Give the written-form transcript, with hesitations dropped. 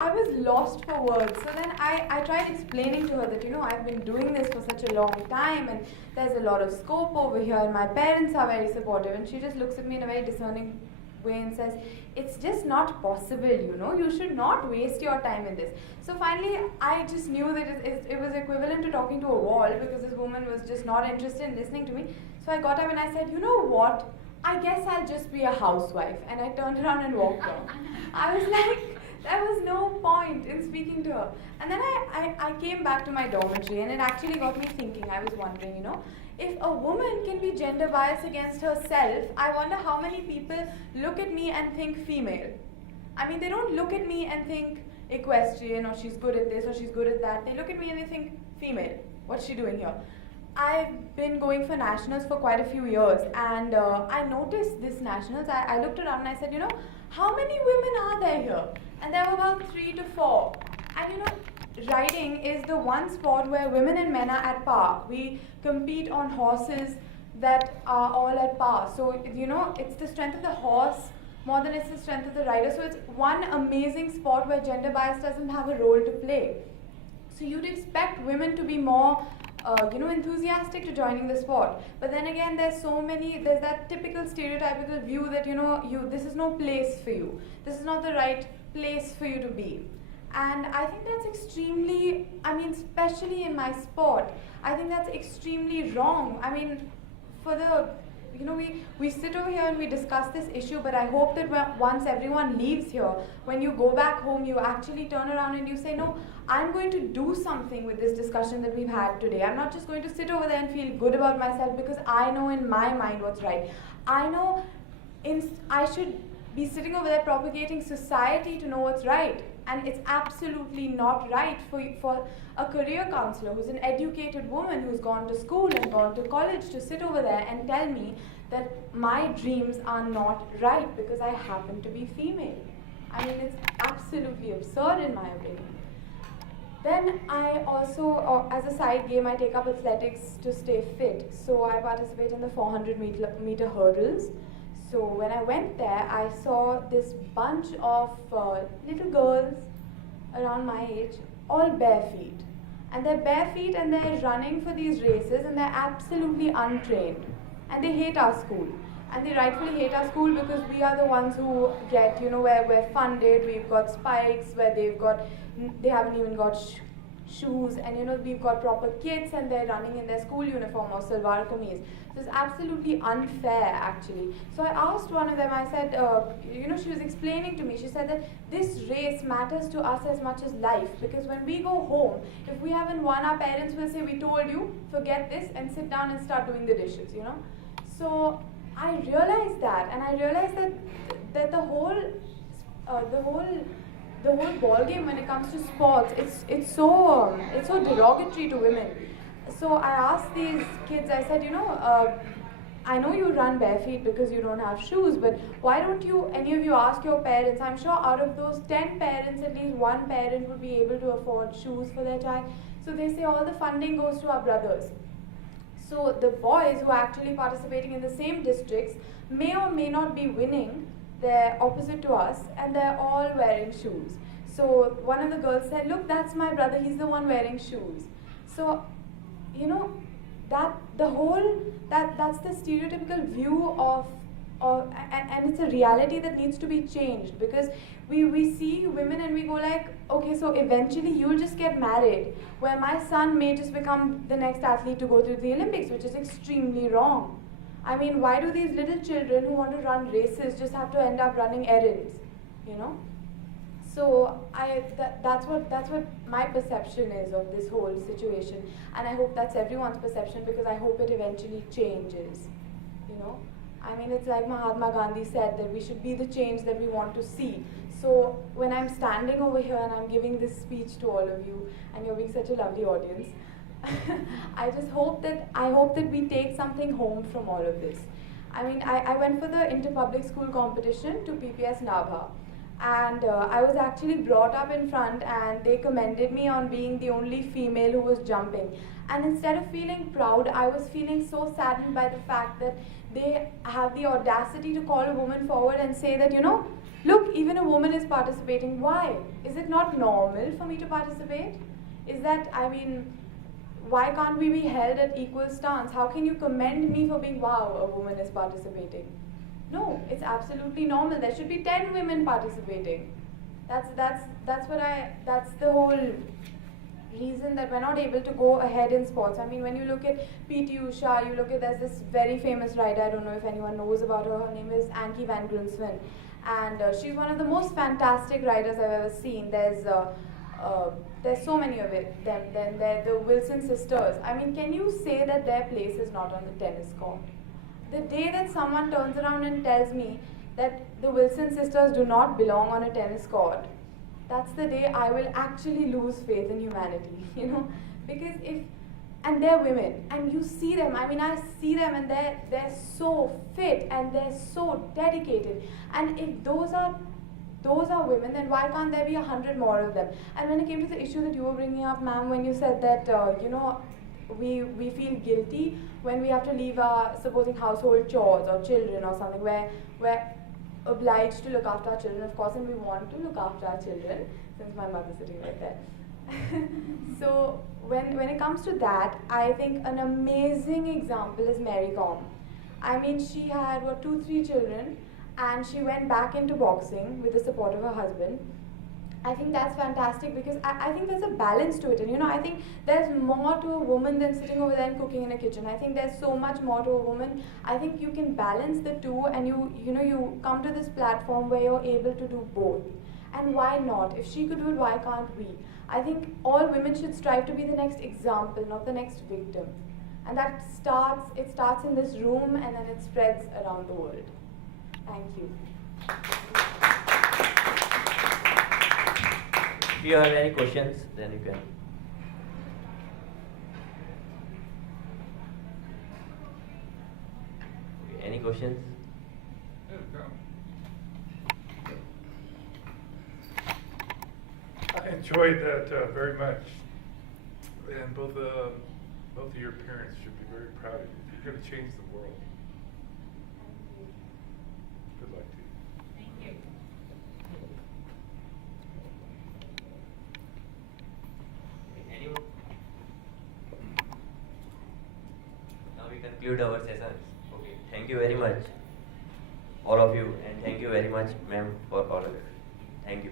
I was lost for words. So then I tried explaining to her that, I've been doing this for such a long time and there's a lot of scope over here and my parents are very supportive. And she just looks at me in a very discerning way and says, it's just not possible, you should not waste your time in this. So finally, I just knew that it was equivalent to talking to a wall because this woman was just not interested in listening to me. So I got up and I said, you know what? I guess I'll just be a housewife. And I turned around and walked off. I was like, there was no point in speaking to her. And then I came back to my dormitory and it actually got me thinking. I was wondering, if a woman can be gender biased against herself, I wonder how many people look at me and think female. I mean, they don't look at me and think equestrian or she's good at this or she's good at that. They look at me and they think female. What's she doing here? I've been going for nationals for quite a few years and I noticed this nationals. I looked around and I said, how many women are there here? And there were about 3 to 4. And riding is the one sport where women and men are at par. We compete on horses that are all at par. So, it's the strength of the horse more than it's the strength of the rider. So it's one amazing sport where gender bias doesn't have a role to play. So you'd expect women to be more enthusiastic to joining the sport. But then again, there's that typical stereotypical view that, this is no place for you. This is not the right place for you to be. And I think that's extremely, especially in my sport, I think that's extremely wrong. We sit over here and we discuss this issue, but I hope that once everyone leaves here, when you go back home, you actually turn around and you say, no, I'm going to do something with this discussion that we've had today. I'm not just going to sit over there and feel good about myself because I know in my mind what's right. I know I should be sitting over there propagating society to know what's right. And it's absolutely not right for a career counselor who's an educated woman who's gone to school and gone to college to sit over there and tell me that my dreams are not right because I happen to be female. It's absolutely absurd in my opinion. Then I also, as a side game, I take up athletics to stay fit. So I participate in the 400 meter hurdles. So when I went there, I saw this bunch of little girls around my age, all bare feet. And they're bare feet and they're running for these races and they're absolutely untrained. And they hate our school. And they rightfully hate our school because we are the ones who get, where we're funded, we've got spikes, where they haven't even got shoes, and we've got proper kits and they're running in their school uniform or salwar kameez. So it's absolutely unfair actually. So I asked one of them, I said, she was explaining to me, she said that this race matters to us as much as life because when we go home, if we haven't won, our parents will say, we told you, forget this and sit down and start doing the dishes, So I realized that, and I realized that the whole ball game when it comes to sports, it's so derogatory to women. So I asked these kids, I said, I know you run bare feet because you don't have shoes, but why don't any of you ask your parents? I'm sure out of those 10 parents, at least one parent would be able to afford shoes for their child. So they say all the funding goes to our brothers. So the boys who are actually participating in the same districts may or may not be winning. They're opposite to us and they're all wearing shoes. So one of the girls said, look, that's my brother, he's the one wearing shoes. So, that's the stereotypical view and it's a reality that needs to be changed because we see women and we go like, okay, so eventually you'll just get married, where my son may just become the next athlete to go to the Olympics, which is extremely wrong. Why do these little children who want to run races just have to end up running errands, So that's what my perception is of this whole situation, and I hope that's everyone's perception because I hope it eventually changes, It's like Mahatma Gandhi said that we should be the change that we want to see. So when I'm standing over here and I'm giving this speech to all of you, and you're being such a lovely audience, I hope that we take something home from all of this. I went for the inter-public school competition to PPS Nabha. And I was actually brought up in front and they commended me on being the only female who was jumping. And instead of feeling proud, I was feeling so saddened by the fact that they have the audacity to call a woman forward and say that, look, even a woman is participating. Why? Is it not normal for me to participate? Is that, I mean, why can't we be held at equal stance? How can you commend me for being, wow, a woman is participating? No, it's absolutely normal. There should be 10 women participating. That's the whole reason that we're not able to go ahead in sports. I mean, when you look at P.T. Usha, you look at, there's this very famous rider, I don't know if anyone knows about her, her name is Ankie van Grunsven. And she's one of the most fantastic riders I've ever seen. There's so many of them. Then there are the Wilson sisters. I mean, can you say that their place is not on the tennis court? The day that someone turns around and tells me that the Wilson sisters do not belong on a tennis court, that's the day I will actually lose faith in humanity, you know? Because and they're women, and you see them, I mean, I see them, and they're so fit, and they're so dedicated. And if those are women, then why can't there be 100 more of them? And when it came to the issue that you were bringing up, ma'am, when you said that, you know, we feel guilty when we have to leave our, supposing, household chores or children or something, where we're obliged to look after our children, of course, and we want to look after our children, since my mother's sitting right there. So when it comes to that, I think an amazing example is Mary Kom. I mean, she had, 2-3 children, and she went back into boxing with the support of her husband. I think that's fantastic, because I think there's a balance to it. And you know, I think there's more to a woman than sitting over there and cooking in a kitchen. I think there's so much more to a woman. I think you can balance the two, and you come to this platform where you're able to do both. And why not? If she could do it, why can't we? I think all women should strive to be the next example, not the next victim. And it starts in this room, and then it spreads around the world. Thank you. If you have any questions, then you can. Any questions? I enjoyed that very much, and both of your parents should be very proud of you. You're going to change the world. Good luck to you. Thank you. Anyone? Now we conclude our session. Okay. Thank you very much, all of you, and thank you very much, ma'am, for all of it. Thank you.